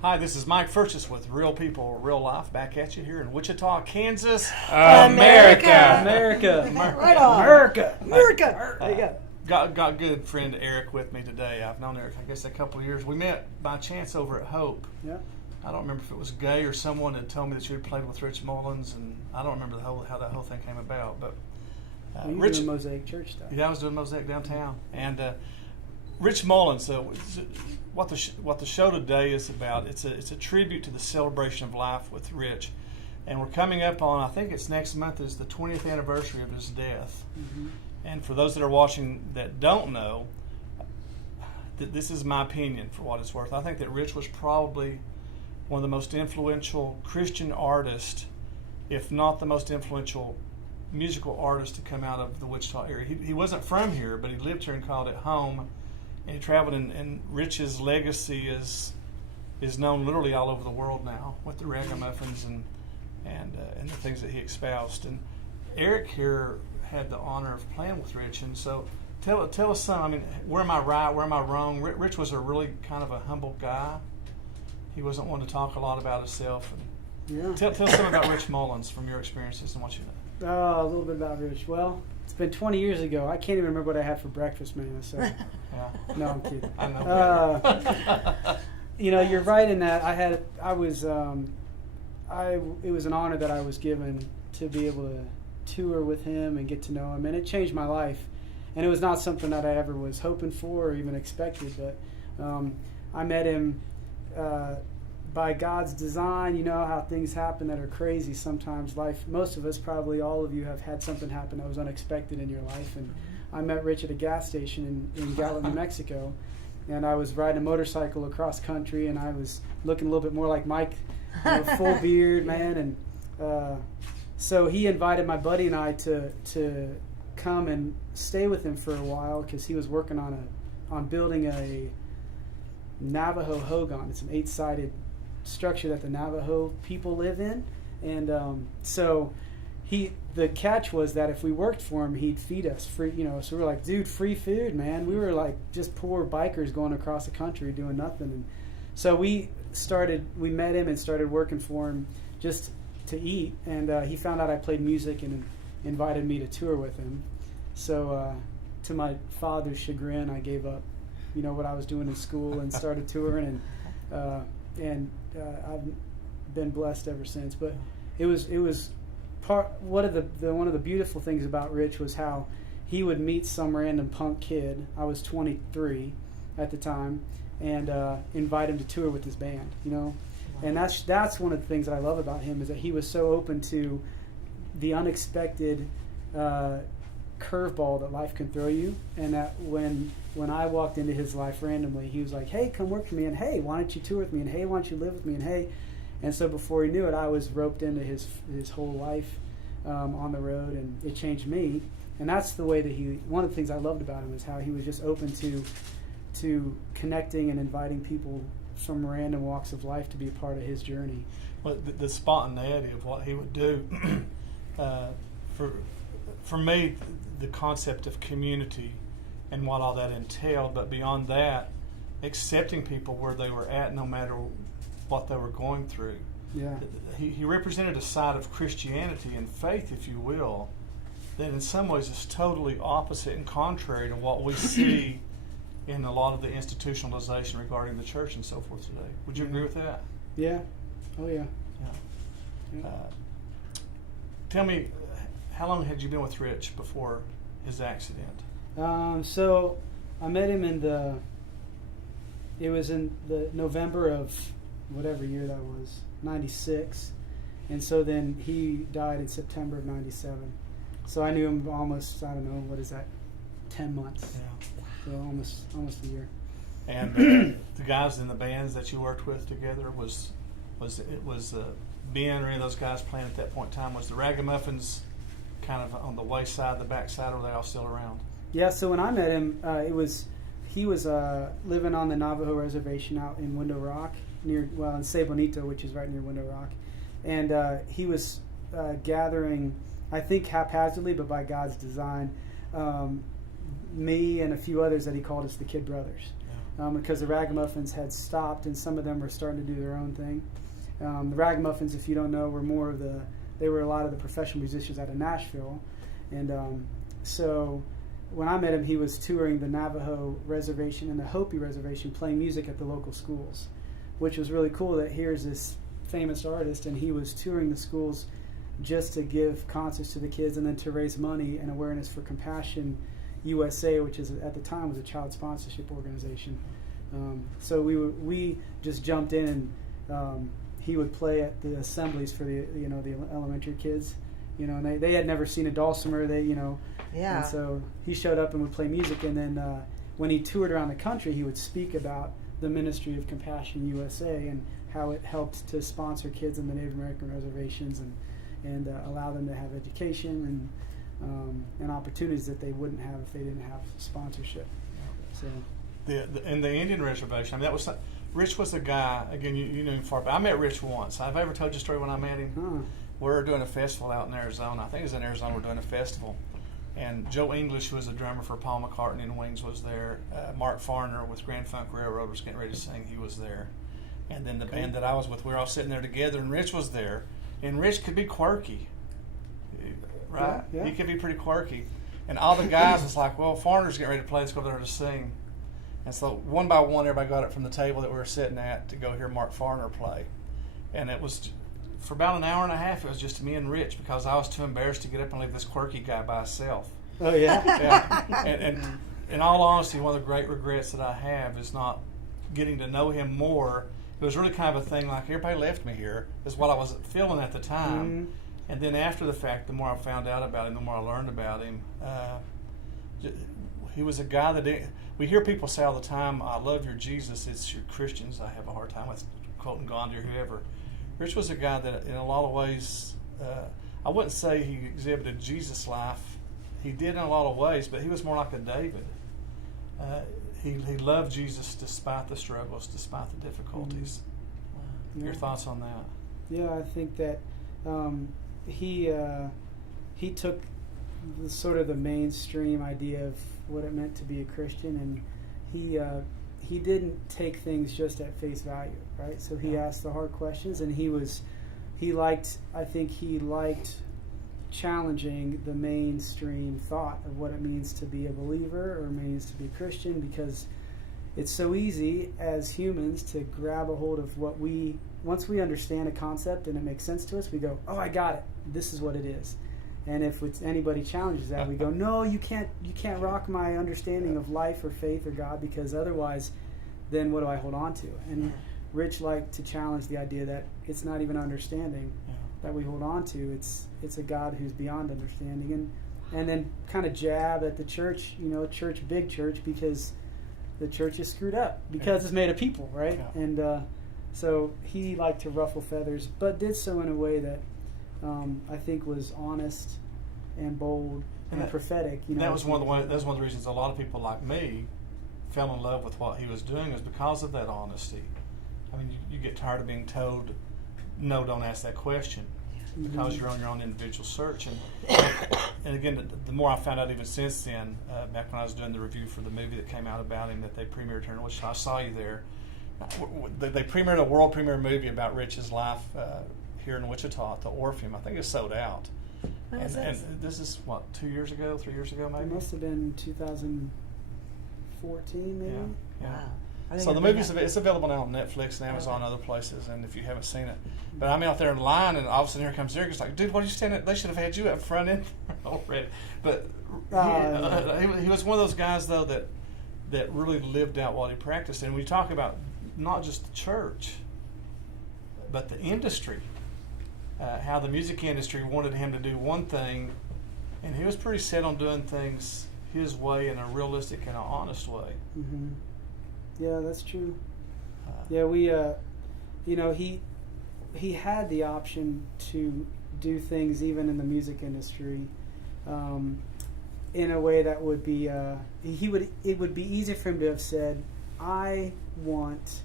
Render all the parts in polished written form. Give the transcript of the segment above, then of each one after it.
Hi, this is Mike Furches with Real People, Real Life, back at you here in Wichita, Kansas. America! Right on. America! There you go. Got good friend Eric with me today. I've known Eric, I guess, a couple of years. We met by chance over at Hope. Yeah. I don't remember if it was Gay or someone had told me that you had played with Rich Mullins, and I don't remember how that whole thing came about. But you were doing Mosaic Church stuff. Yeah, I was doing Mosaic downtown. And Rich Mullins, what the show today is about, it's a tribute to the celebration of life with Rich. And we're coming up on, I think it's next month, is the 20th anniversary of his death. Mm-hmm. And for those that are watching that don't know, this is my opinion for what it's worth. I think that Rich was probably one of the most influential Christian artists, if not the most influential musical artist to come out of the Wichita area. He wasn't from here, but he lived here and called it home. And he traveled, and Rich's legacy is known literally all over the world now with the ragamuffins and the things that he espoused. And Eric here had the honor of playing with Rich, and so tell us some. I mean, where am I right? Where am I wrong? Rich was a really kind of a humble guy. He wasn't one to talk a lot about himself. And yeah. Tell us something about Rich Mullins from your experiences and what you know. Oh, a little bit about Rich. Well, it's been 20 years ago. I can't even remember what I had for breakfast, man. So, yeah. No, I'm kidding. I know. You're right in that. It was an honor that I was given to be able to tour with him and get to know him, and it changed my life. And it was not something that I ever was hoping for or even expected, but I met him by God's design. You know how things happen that are crazy sometimes. Most of us, probably all of you, have had something happen that was unexpected in your life. And I met Rich at a gas station in Gallup, New Mexico, and I was riding a motorcycle across country, and I was looking a little bit more like Mike, full beard, man. And so he invited my buddy and I to come and stay with him for a while, because he was working on building a Navajo hogan. It's an 8-sided structure that the Navajo people live in, and so the catch was that if we worked for him, he'd feed us free. So we were like, dude, free food, man. We were like just poor bikers going across the country doing nothing, and so we met him and started working for him just to eat, and he found out I played music and invited me to tour with him. So to my father's chagrin, I gave up what I was doing in school and started touring, and I've been blessed ever since. But it was one of the beautiful things about Rich was how he would meet some random punk kid. I was 23 at the time, and invite him to tour with his band. And that's one of the things that I love about him, is that he was so open to the unexpected curveball that life can throw you, and that when I walked into his life randomly, he was like, hey, come work for me, and hey, why don't you tour with me, and hey, why don't you live with me, and hey. And so before he knew it, I was roped into his whole life on the road, and it changed me. And that's the way that one of the things I loved about him is how he was just open to connecting and inviting people from random walks of life to be a part of his journey. Well, the spontaneity of what he would do, for me, the concept of community and what all that entailed, but beyond that, accepting people where they were at, no matter what they were going through. Yeah. He represented a side of Christianity and faith, if you will, that in some ways is totally opposite and contrary to what we see in a lot of the institutionalization regarding the church and so forth today. Would you agree with that? Yeah. Oh, yeah. Yeah. Tell me, how long had you been with Rich before his accident? So I met him it was in the November of whatever year that was, 96. And so then he died in September of 97. So I knew him almost, 10 months. Yeah. So almost a year. And the guys in the bands that you worked with together, was Ben or any of those guys playing at that point in time? Was the Ragamuffins kind of on the waist side, the back side, or were they all still around? Yeah, so when I met him, he was living on the Navajo reservation out in Window Rock, in Sabonito, which is right near Window Rock. And he was gathering, I think haphazardly, but by God's design, me and a few others that he called us the Kid Brothers. because the Ragamuffins had stopped, and some of them were starting to do their own thing. The Ragamuffins, if you don't know, were they were a lot of the professional musicians out of Nashville, and so when I met him, he was touring the Navajo reservation and the Hopi reservation, playing music at the local schools, which was really cool. That here's this famous artist, and he was touring the schools just to give concerts to the kids and then to raise money and awareness for Compassion USA, which is at the time was a child sponsorship organization. So we just jumped in, and he would play at the assemblies for the elementary kids, and they had never seen a dulcimer. And so he showed up and would play music, and then when he toured around the country, he would speak about the ministry of Compassion USA and how it helped to sponsor kids in the Native American reservations and allow them to have education and opportunities that they wouldn't have if they didn't have sponsorship. So in the Indian reservation, that was Rich was a guy. Again, you knew him far, but I met Rich once. Have I ever told you a story when I met him? Huh. We were doing a festival out in Arizona. I think it was in Arizona. We're doing a festival, and Joe English, who was a drummer for Paul McCartney and Wings, was there. Mark Farner with Grand Funk Railroad was getting ready to sing. He was there, and then the band that I was with, we were all sitting there together, and Rich was there. And Rich could be quirky, right? Yeah. He could be pretty quirky. And all the guys was like, well, Farner's getting ready to play. Let's go there to sing. And so one by one, everybody got up from the table that we were sitting at to go hear Mark Farner play. And it was, for about an hour and a half, it was just me and Rich because I was too embarrassed to get up and leave this quirky guy by himself. Oh, yeah? Yeah. And in all honesty, one of the great regrets that I have is not getting to know him more. It was really kind of a thing like, everybody left me here, is what I was feeling at the time. Mm-hmm. And then after the fact, the more I found out about him, the more I learned about him. He was a guy that, we hear people say all the time, I love your Jesus, it's your Christians I have a hard time with, quoting Gandhi or whoever. Rich was a guy that in a lot of ways, I wouldn't say he exhibited Jesus life. He did in a lot of ways, but he was more like a David. He loved Jesus despite the struggles, despite the difficulties. Yeah. Your thoughts on that? Yeah, I think that he took the sort of the mainstream idea of what it meant to be a Christian, and he didn't take things just at face value, right? So he asked the hard questions, and he liked challenging the mainstream thought of what it means to be a believer or means to be a Christian, because it's so easy as humans to grab a hold of what once we understand a concept and it makes sense to us, we go, oh, I got it, this is what it is. And if anybody challenges that, we go, no, you can't rock my understanding of life or faith or God, because otherwise then what do I hold on to? And Rich liked to challenge the idea that it's not even understanding that we hold on to. It's a God who's beyond understanding, and then kind of jab at the church, big church, because the church is screwed up because it's made of people, right? Yeah. And so he liked to ruffle feathers, but did so in a way that I think was honest and bold and prophetic. That was one of the reasons a lot of people like me fell in love with what he was doing, is because of that honesty. I mean, you get tired of being told, no, don't ask that question, because you're on your own individual search. And again, the more I found out even since then, back when I was doing the review for the movie that came out about him that they premiered here in Wichita, I saw you there. They premiered a world premiere movie about Rich's life here in Wichita at the Orpheum. I think it's sold out. And this is, 3 years ago, maybe? It must have been 2014, maybe. Yeah. Wow. So the movie's it's available now on Netflix and Amazon and other places, and if you haven't seen it. But I'm out there in line, and all of a sudden here comes Eric. It's like, dude, what are you standing? They should have had you up front in already. But he was one of those guys, though, that really lived out what he practiced. And we talk about not just the church, but the industry, how the music industry wanted him to do one thing, and he was pretty set on doing things his way in a realistic and an honest way. Mm-hmm. Yeah, that's true. Yeah, we, he had the option to do things even in the music industry, in a way that would be, it would be easy for him to have said, I want,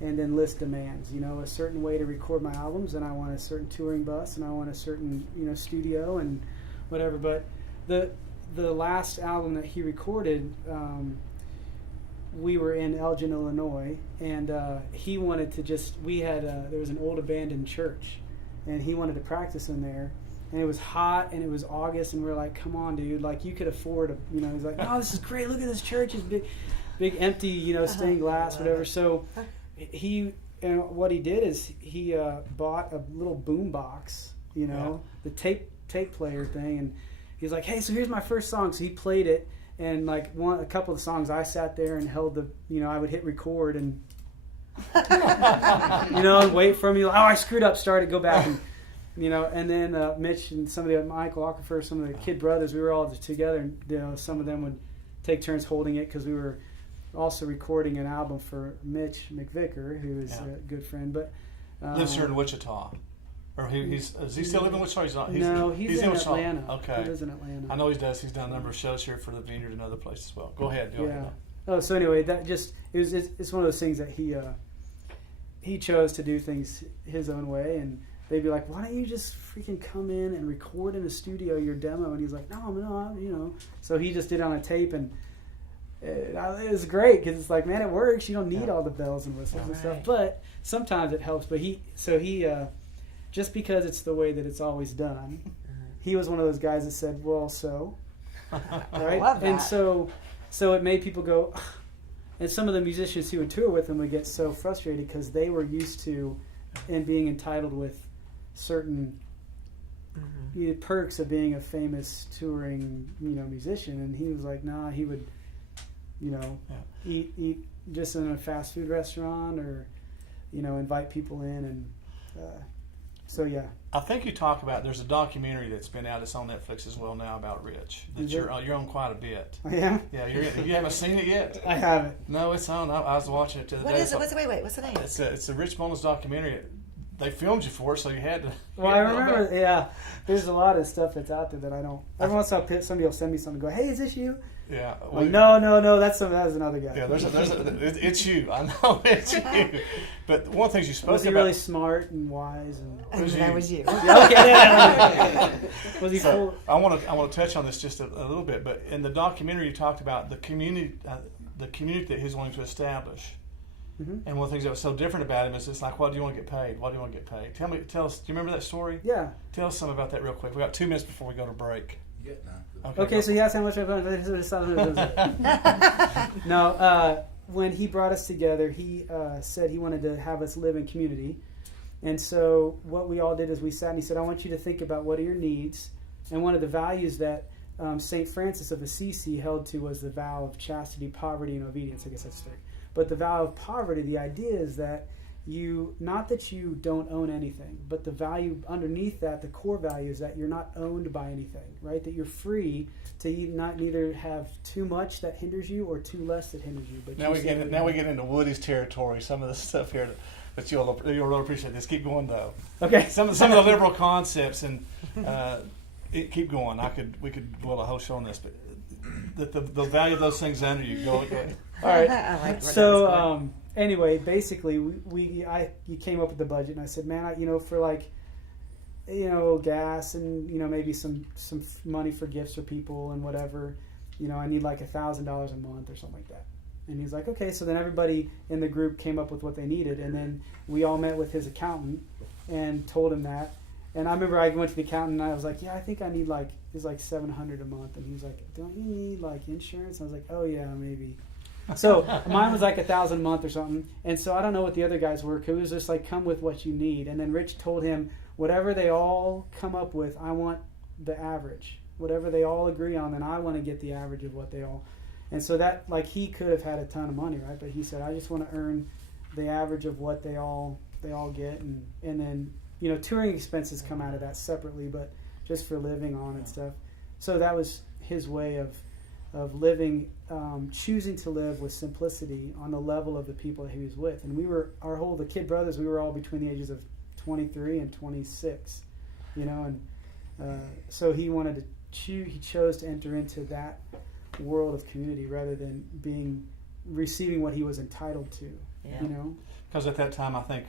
and then list demands, a certain way to record my albums, and I want a certain touring bus, and I want a certain, studio and whatever. But the last album that he recorded, we were in Elgin, Illinois, and he wanted to there was an old abandoned church, and he wanted to practice in there. And it was hot, and it was August, and we were like, come on, dude, like, you could afford he's like, oh, this is great, look at this church, it's big empty, stained glass, whatever. So what he did is he bought a little boom box, the tape player thing, and he was like, hey, so here's my first song. So he played it, and like a couple of the songs, I sat there and held I would hit record and, and wait for me, I screwed up, start it, go back, and and then Mitch and Michael Ockerfer, some of the kid brothers, we were all together, and some of them would take turns holding it because we were also recording an album for Mitch McVicker, who is a good friend, but lives here in Wichita. Or is he still living in Wichita? He's not. He's in Wichita. Atlanta. Okay, he lives in Atlanta. I know he does. He's done a number of shows here for the Vineyard and other places as well. Go ahead. Oh, so anyway, that it's one of those things that he chose to do things his own way, and they'd be like, why don't you just freaking come in and record in a studio your demo? And he's like, no. So he just did it on a tape, and it was great because it's like, man, it works. You don't need all the bells and whistles and stuff, but sometimes it helps. But he just because it's the way that it's always done, he was one of those guys that said, well, so, right? I love that. And so it made people go, ugh. And some of the musicians who would tour with him would get so frustrated because they were used to and being entitled with certain perks of being a famous touring musician, and he was like, nah, he would eat just in a fast food restaurant or invite people in, and I think you talk about, there's a documentary that's been out, it's on Netflix as well now, about Rich that you're on quite a bit. I am? Yeah, you haven't seen it yet? I haven't. No, it's on. I was watching it the other day. What is it? What's the name? It's a Rich Mullins documentary. They filmed you for it, so you had to. Well, I remember. There's a lot of stuff that's out there that I don't. Every once in a while, somebody will send me something. And go, hey, is this you? Yeah. Well, no. That's another guy. Yeah, it's you. I know it's you. But one of the things you spoke about. Was he really smart and wise? And That was you. Yeah, okay. Was he full? I want to touch on this just a little bit. But in the documentary, you talked about the community that he's wanting to establish. Mm-hmm. And one of the things that was so different about him is it's like, what do you want to get paid? What do you want to get paid? Tell us. Do you remember that story? Yeah. Tell us something about that real quick. We got 2 minutes before we go to break. Yeah, no. Okay, so he asked how much I've No, when he brought us together, he said he wanted to have us live in community. And so what we all did is we sat and he said, I want you to think about what are your needs. And one of the values that St. Francis of Assisi held to was the vow of chastity, poverty, and obedience. I guess that's fair. But the vow of poverty, the idea is that not that you don't own anything, but the value underneath that, the core value is that you're not owned by anything, right? That you're free to neither have too much that hinders you or too less that hinders you. But now we get into Woody's territory. Some of the stuff here, but you'll really appreciate this. Keep going though. Okay. Some of the liberal concepts and keep going. We could boil a whole show on this, but the value of those things under you. Go ahead. All right. I like so anyway, basically, you came up with the budget, and I said, man, for like, gas and maybe some money for gifts for people and whatever, I need like $1,000 a month or something like that. And he's like, okay. So then everybody in the group came up with what they needed, and then we all met with his accountant and told him that. And I remember I went to the accountant and I was like, yeah, I think I need it's like $700 a month. And he was like, don't you need like insurance? And I was like, oh yeah, maybe. So mine was like $1,000 a month or something. And so I don't know what the other guys were, because it was just like, come with what you need. And then Rich told him, whatever they all come up with, I want the average. Whatever they all agree on, then I want to get the average of what they all. And so that, like, he could have had a ton of money, right? But he said, I just want to earn the average of what they all get. And then, touring expenses come out of that separately, but just for living on and stuff. So that was his way of living, choosing to live with simplicity on the level of the people that he was with. And the kid brothers, we were all between the ages of 23 and 26, and so he wanted to he chose to enter into that world of community rather than receiving what he was entitled to. Because at that time, I think,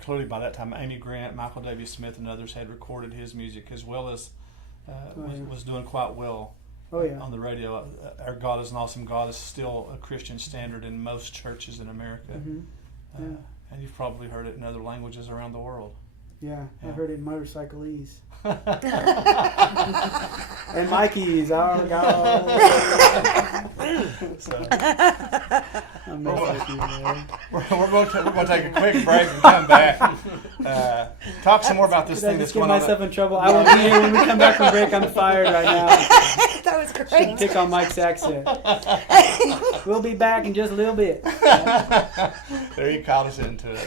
clearly by that time, Amy Grant, Michael W. Smith, and others had recorded his music as well as was doing quite well Oh yeah. on the radio. Our God is an awesome God is still a Christian standard in most churches in America. Mm-hmm. Yeah. And you've probably heard it in other languages around the world. Yeah, Yeah. I heard it in Motorcycleese. And Mikey's, our God. So, I'm messing with you, man. we're going to take a quick break and come back. Talk some more about this Did I thing just that's get going on. myself in trouble? I will be here when we come back from break. I'm fired right now. That was Shouldn't great. pick on Mike's accent. We'll be back in just a little bit. There you caught us into it.